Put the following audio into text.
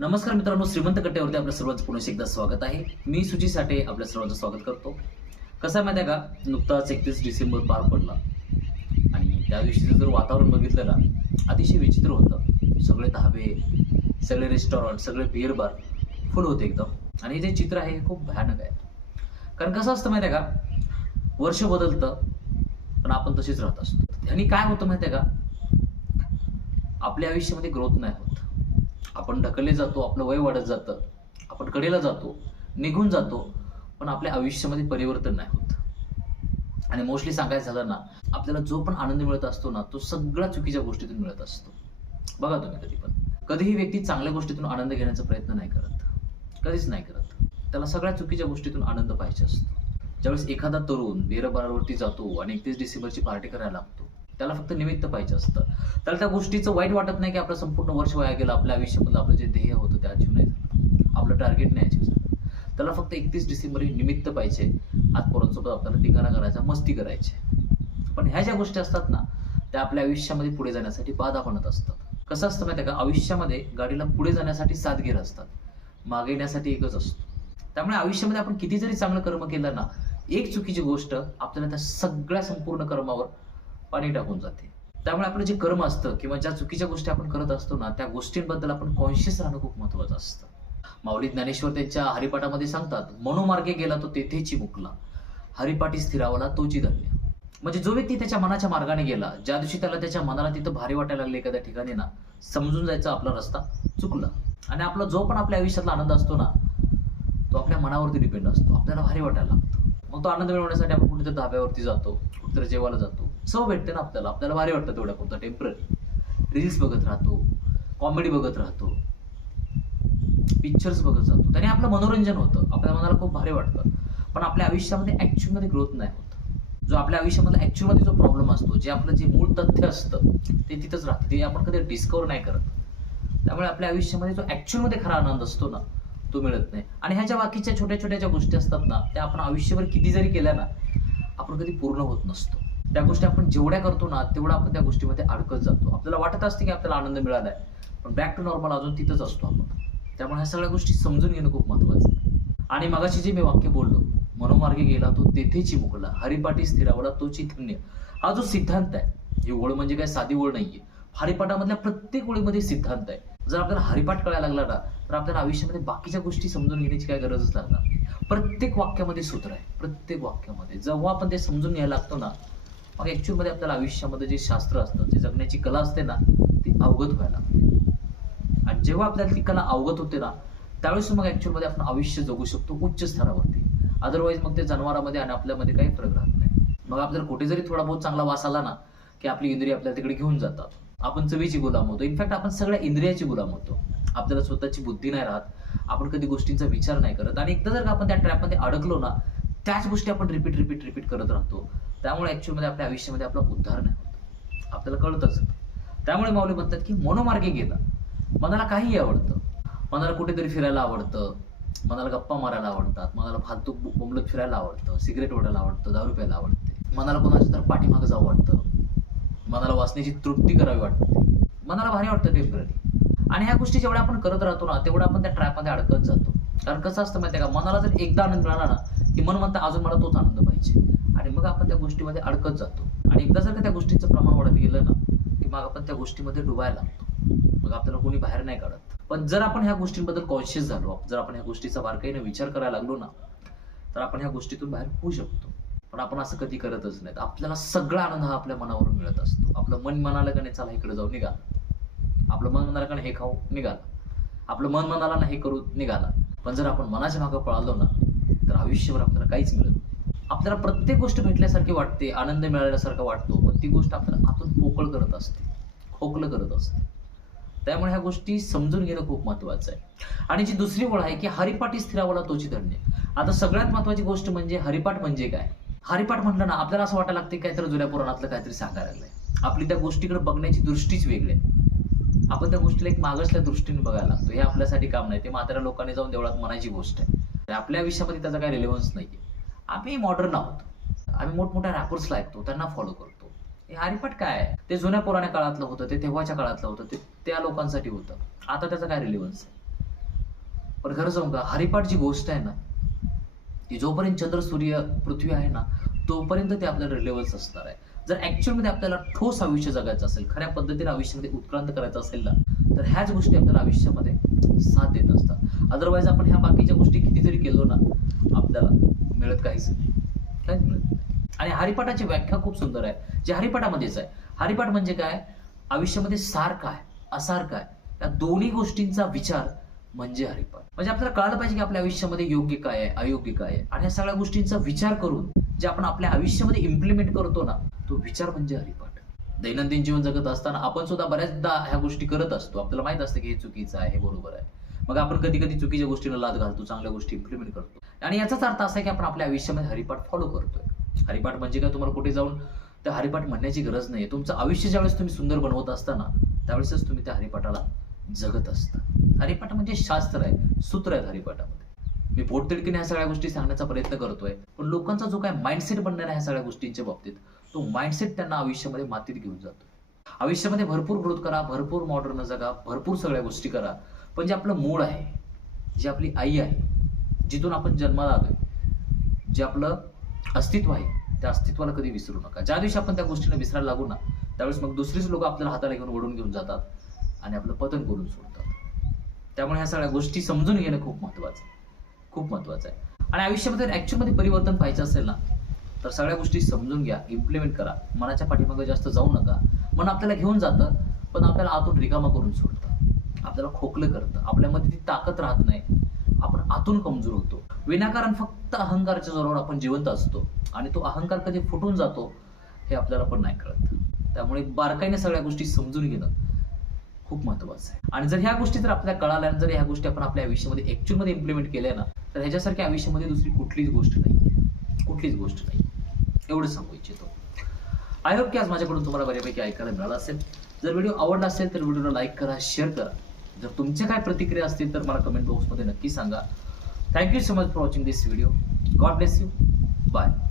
नमस्कार मित्रांनो श्रीमंत कट्ट्यावरती आपल्या सर्वांचं पुन्हा एकदा स्वागत आहे. मी सुजी साठे आपल्या सर्वांचं स्वागत करतो. कसं आहे माहिती आहे का? नुकताच एकतीस डिसेंबर पार पडला. आणि त्या दिवशीचं जर वातावरण बघितलं ना अतिशय विचित्र होतं. सगळे धाबे सगळे रेस्टॉरंट सगळे बिअर बार फुल होते एकदम. आणि हे जे चित्र आहे हे खूप भयानक आहे. कारण कसं असतं माहिती आहे का? वर्ष बदलतं पण आपण तसेच राहत असतो. आणि काय होतं माहिती आहे का? आपल्या आयुष्यामध्ये ग्रोथ नाही होत. आपण ढकलले जातो आपलं वय वाढत जातं आपण कडेला जातो निघून जातो पण आपल्या आयुष्यामध्ये परिवर्तन नाही होत. आणि मोस्टली सांगायचं झालं ना आपल्याला जो पण आनंद मिळत असतो ना तो सगळ्या चुकीच्या गोष्टीतून मिळत असतो. बघा तुम्ही कधी पण. कधीही व्यक्ती चांगल्या गोष्टीतून आनंद घेण्याचा प्रयत्न नाही करत. कधीच नाही करत. त्याला सगळ्या चुकीच्या गोष्टीतून आनंद पाहिजे असतो. ज्यावेळेस एखादा तरुण बेरबारावरती जातो आणि एकतीस डिसेंबरची पार्टी करायला लागतो त्याला फक्त निमित्त पाहिजे असतं. त्याला त्या गोष्टीचं वाईट वाटत नाही की आपलं संपूर्ण वर्ष वाया गेलं आपल्या आयुष्यामधलं आपलं जे ध्येय होतं ते अचीव नाही झालं. आपलं टार्गेट नाही अचीव झालं. त्याला फक्त एकतीस डिसेंबर हे निमित्त पाहिजे. आज पोरांसोबत आपल्याला टिकाणा करायचा मस्ती करायची. पण ह्या ज्या गोष्टी असतात ना त्या आपल्या आयुष्यामध्ये पुढे जाण्यासाठी बाधा बनत असतात. कसं असतं माहिती का? आयुष्यामध्ये गाडीला पुढे जाण्यासाठी सात असतात. मागे येण्यासाठी एकच असतो. त्यामुळे आयुष्यामध्ये आपण किती जरी चांगलं कर्म केलं ना एक चुकीची गोष्ट आपल्याला त्या सगळ्या संपूर्ण कर्मावर पाणी टाकून जाते. त्यामुळे आपलं जे कर्म असतं किंवा ज्या चुकीच्या गोष्टी आपण करत असतो ना त्या गोष्टींबद्दल आपण कॉन्शियस राहणं खूप महत्वाचं असतं. माऊली ज्ञानेश्वर त्यांच्या हरिपाठामध्ये सांगतात मनोमार्गे गेला तो तेथेची मुकला. हरिपाठी स्थिरावला तोची धन्य. म्हणजे जो व्यक्ती त्याच्या मनाच्या मार्गाने गेला ज्या दिवशी त्याला त्याच्या मनाला तिथं भारी वाटायला लागले एखाद्या ठिकाणी ना समजून जायचा आपला रस्ता चुकला. आणि आपला जो पण आपल्या आयुष्यातला आनंद असतो ना तो आपल्या मनावरती डिपेंड असतो. आपल्याला भारी वाटायला लागतो. मग तो आनंद मिळवण्यासाठी आपण कुठेतरी धाब्यावरती जातो कुठेतरी जेवायला जातो. सव भेटते ना आपल्याला. आपल्याला भारी वाटतं तेवढ्या पुरतं टेंपररी रील्स बघत राहतो कॉमेडी बघत राहतो पिक्चर्स बघत जातो. त्याने आपलं मनोरंजन होतं. आपल्या मनाला खूप भारी वाटतं. पण आपल्या आयुष्यामध्ये ॲक्च्युअलमध्ये ग्रोथ नाही होत. जो आपल्या आयुष्यामध्ये ॲक्च्युअलमध्ये जो प्रॉब्लेम असतो जे आपलं जे मूळ तथ्य असतं ते तिथंच राहतं. ते आपण कधी डिस्कवर नाही करत. त्यामुळे आपल्या आयुष्यामध्ये जो ॲक्च्युअलमध्ये खरा आनंद असतो ना तो मिळत नाही. आणि ह्या ज्या बाकीच्या छोट्या छोट्या ज्या गोष्टी असतात ना त्या आपण आयुष्यभर किती जरी केल्या ना आपण कधी पूर्ण होत नसतो. त्या गोष्टी आपण जेवढ्या करतो ना तेवढा आपण त्या गोष्टीमध्ये अडकत जातो. आपल्याला वाटत असते की आपल्याला आनंद मिळालाय पण बॅक टू नॉर्मल अजून तिथंच असतो आपण. त्यामुळे ह्या सगळ्या गोष्टी समजून घेणं खूप महत्वाचं आहे. आणि मगाशी जे मी वाक्य बोललो मनोमार्गे गेला तो तेथेची मुकला हरिपाठी स्थिरावला तो धन्य हा जो सिद्धांत आहे ही ओळ म्हणजे काय? साधी ओळ नाहीये. हरिपाठामधल्या प्रत्येक ओळीमध्ये सिद्धांत आहे. जर आपल्याला हरिपाठ कळायला लागला ना तर आपल्याला आयुष्यामध्ये बाकीच्या गोष्टी समजून घेण्याची काय गरजच लागणार प्रत्येक वाक्यामध्ये सूत्र आहे. प्रत्येक वाक्यामध्ये. जेव्हा आपण ते समजून घ्यायला लागतो ना मग ॲक्च्युअलमध्ये आपल्याला आयुष्यामध्ये जे शास्त्र असतं जे जगण्याची कला असते ना ती अवगत व्हायला लागते. आणि जेव्हा आपल्याला ती कला अवगत होते ना त्यावेळेस मग ॲक्च्युअलमध्ये आपण आयुष्य जगू शकतो उच्च स्तरावरती. अदरवाईज मग ते जनावरांमध्ये आणि आपल्यामध्ये काही फरक राहत नाही. मग आपल्याला कुठे जरी थोडा बहुत चांगला वास आला ना की आपली इंद्रिय आपल्याला तिकडे घेऊन जातात. आपण चवीची गुलाम होतो. इनफॅक्ट आपण सगळ्या इंद्रियाची गुलाम होतो. आपल्याला स्वतःची बुद्धी नाही राहत. आपण कधी गोष्टींचा विचार नाही करत. आणि एकदा जर का आपण त्या ट्रॅपमध्ये अडकलो ना त्याच गोष्टी आपण रिपीट रिपीट रिपीट करत राहतो. त्यामुळे ऍक्च्युअलमध्ये आपल्या आयुष्यामध्ये आपला उद्धार नाही होत आपल्याला कळतच. त्यामुळे माऊली म्हणतात की मनोमार्गे गेला. मनाला काहीही आवडतं. मनाला कुठेतरी फिरायला आवडतं. मनाला गप्पा मारायला आवडतात. मनाला फालतू बोंबलत फिरायला आवडतं. सिगरेट ओढायला आवडतं. दारू प्यायला आवडते. मनाला कोणाच्या तर पाठीमागं जावं वाटतं. मनाला वाचण्याची तृप्ती करावी वाटते. मनाला भारी वाटतं टेंपररी आणि ह्या गोष्टी जेवढ्या आपण करत राहतो ना तेवढं आपण त्या ट्रॅपमध्ये अडकत जातो. कारण कसं असतं माहिती आहे का? मनाला जर एकदा आनंद मिळाला ना की मन म्हणतं अजून मला तोच आनंद पाहिजे. आणि मग आपण त्या गोष्टीमध्ये अडकत जातो. आणि एकदा जर का त्या गोष्टीचं प्रमाण वाढत गेलं ना की मग आपण त्या गोष्टीमध्ये डुबायला लागतो. मग आपल्याला कोणी बाहेर नाही काढत. पण जर आपण ह्या गोष्टींबद्दल कॉन्शियस झालो जर आपण ह्या गोष्टीचा बारकाईने विचार करायला लागलो ना तर आपण ह्या गोष्टीतून बाहेर होऊ शकतो. पण आपण असं कधी करतच नाही आपल्याला सगळा आनंद हा आपल्या मनावरून मिळत असतो. आपलं मन म्हणालं का नाही चला इकडे जाऊ निघा. आपलं मन म्हणाला का नाही हे खाऊ निघाला आपलं मन म्हणाला ना हे करू निघाला पण जर आपण मनाच्या मागं पळालो ना तर आयुष्यभर आपल्याला काहीच मिळत नाही. आपल्याला प्रत्येक गोष्ट भेटल्यासारखी वाटते आनंद मिळाल्यासारखा वाटतो पण ती गोष्ट आपल्याला आतून पोकळ करत असते खोकलं करत असते. त्यामुळे ह्या गोष्टी समजून घेणं खूप महत्वाचं आहे. आणि जी दुसरी ओळ आहे की हरिपाठी स्थिरावला तोची धन्य आता सगळ्यात महत्वाची गोष्ट म्हणजे हरिपाठ म्हणजे काय? हरिपाठ म्हटलं ना आपल्याला असं वाटायला लागते काहीतरी जुन्या पुराणातलं काहीतरी सांगायला आपली त्या गोष्टीकडे बघण्याची दृष्टीच वेगळी आहे. आपण त्या गोष्टीला एक मागासल्या दृष्टीने बघायला लागतो. हे आपल्यासाठी काम नाही ते म्हाताऱ्या लोकांनी जाऊन देवळात म्हणायची गोष्ट आहे. आपल्या आयुष्यामध्ये त्याचा काही रिलेव्हन्स नाहीये. आम्ही मॉडर्न आहोत. आम्ही मोठमोठ्या रॅपर्सला ऐकतो त्यांना फॉलो करतो. हे हरिपाठ काय आहे? ते जुन्या पुराण्या काळातलं होतं ते तेव्हाच्या काळातलं होतं ते त्या लोकांसाठी होतं. आता त्याचा काय रिलेव्हन्स आहे? पण खरं सांगू का हरिपाठ जी गोष्ट आहे ना ती जोपर्यंत चंद्र सूर्य पृथ्वी आहे ना तोपर्यंत ते आपल्याला रिलेवल्स असणार आहे. जर ऍक्च्युअलमध्ये मध्ये आपल्याला ठोस आयुष्य जगायचं असेल खऱ्या पद्धतीने आयुष्यामध्ये उत्क्रांत करायचं असेल ना तर ह्याच गोष्टी आपल्याला आयुष्यामध्ये साथ देत असतात. अदरवाईज आपण ह्या बाकीच्या गोष्टी किती जरी केलो ना आपल्याला मिळत काहीच नाही. काहीच मिळत आणि हरिपाठाची व्याख्या खूप सुंदर आहे. जे हरिपाठामध्येच आहे. हरिपाठ म्हणजे काय? आयुष्यामध्ये सार काय? असार काय? या दोन्ही गोष्टींचा विचार म्हणजे हरिपाठ. म्हणजे आपल्याला कळालं पाहिजे की आपल्या आयुष्यामध्ये योग्य काय आहे अयोग्य काय आहे. आणि या सगळ्या गोष्टींचा विचार करून जे आपण आपल्या आयुष्यामध्ये इम्प्लिमेंट करतो ना तो विचार म्हणजे हरिपाठ. दैनंदिन जीवन जगत असताना आपण सुद्धा बऱ्याचदा ह्या गोष्टी करत असतो. आपल्याला माहीत असतं की हे चुकीचं आहे हे बरोबर आहे. मग आपण कधी कधी चुकीच्या गोष्टीला लाद घालतो चांगल्या गोष्टी इम्प्लिमेंट करतो. आणि याचाच अर्थ असा आहे की आपण आपल्या आयुष्यामध्ये हरिपाठ फॉलो करतोय. हरिपाठ म्हणजे काय? तुम्हाला कुठे जाऊन त्या हरिपाठ म्हणण्याची गरज नाही तुमचं आयुष्य ज्यावेळेस तुम्ही सुंदर बनवत असताना त्यावेळेसच तुम्ही त्या हरिपाठाला जगत असता. हरिपाठ म्हणजे शास्त्र आहे. सूत्र आहेत हरिपाठामध्ये. मी पोटतिडकीने ह्या सगळ्या गोष्टी सांगण्याचा प्रयत्न करतोय पण लोकांचा जो काय माइंडसेट बनणार आहे ह्या सगळ्या गोष्टींच्या बाबतीत तो माइंडसेट त्यांना आयुष्यामध्ये मातीत घेऊन जातो. आयुष्यामध्ये भरपूर ग्रोथ करा भरपूर मॉडर्न जगा भरपूर सगळ्या गोष्टी करा. पण जे आपलं मूळ आहे जी आपली आई आहे जिथून आपण जन्माला आलोय जे आपलं अस्तित्व आहे त्या अस्तित्वाला कधी विसरू नका. ज्या दिवशी आपण त्या गोष्टीने विसरायला लागू ना त्यावेळेस मग दुसरीच लोक आपल्याला हाताला घेऊन ओढून घेऊन जातात आणि आपलं पतन करून सोडतात. त्यामुळे ह्या सगळ्या गोष्टी समजून घेणं खूप महत्वाचं आहे. खूप महत्वाचं आहे. आणि आयुष्यामध्ये ऍक्च्युअलमध्ये परिवर्तन पाहिजे असेल ना तर सगळ्या गोष्टी समजून घ्या इम्प्लिमेंट करा. मनाच्या पाठीमागे जास्त जाऊ नका. मन आपल्याला घेऊन जातं पण आपल्याला आतून रिकामा करून सोडतं. आपल्याला खोकलं करतं. आपल्यामध्ये ती ताकद राहत नाही. आपण आतून कमजोर होतो. विनाकारण फक्त अहंकाराच्या जोरावर आपण जिवंत असतो. आणि तो अहंकार कधी फुटून जातो हे आपल्याला पण नाही कळत. त्यामुळे बारकाईने सगळ्या गोष्टी समजून घेणं खूप महत्वाचं आहे. आणि जर ह्या गोष्टी जर आपल्याला कळाल्या आणि जर ह्या गोष्टी आपण आपल्या आयुष्यामध्ये ऍक्च्युअलमध्ये इम्प्लिमेंट केल्या ना तर ह्याच्यासारख्या आयुष्यामध्ये दुसरी कुठलीच गोष्ट नाही कुठलीच गोष्ट नाही एवढं सांगू इच्छितो. आय होप की आज माझ्याकडून तुम्हाला बऱ्यापैकी ऐकायला मिळालं असेल. जर व्हिडिओ आवडला असेल तर व्हिडिओला लाईक करा शेअर करा. जर तुमचे काय प्रतिक्रिया असतील तर मला कमेंट बॉक्समध्ये नक्की सांगा. Thank you so much for watching this video God bless you bye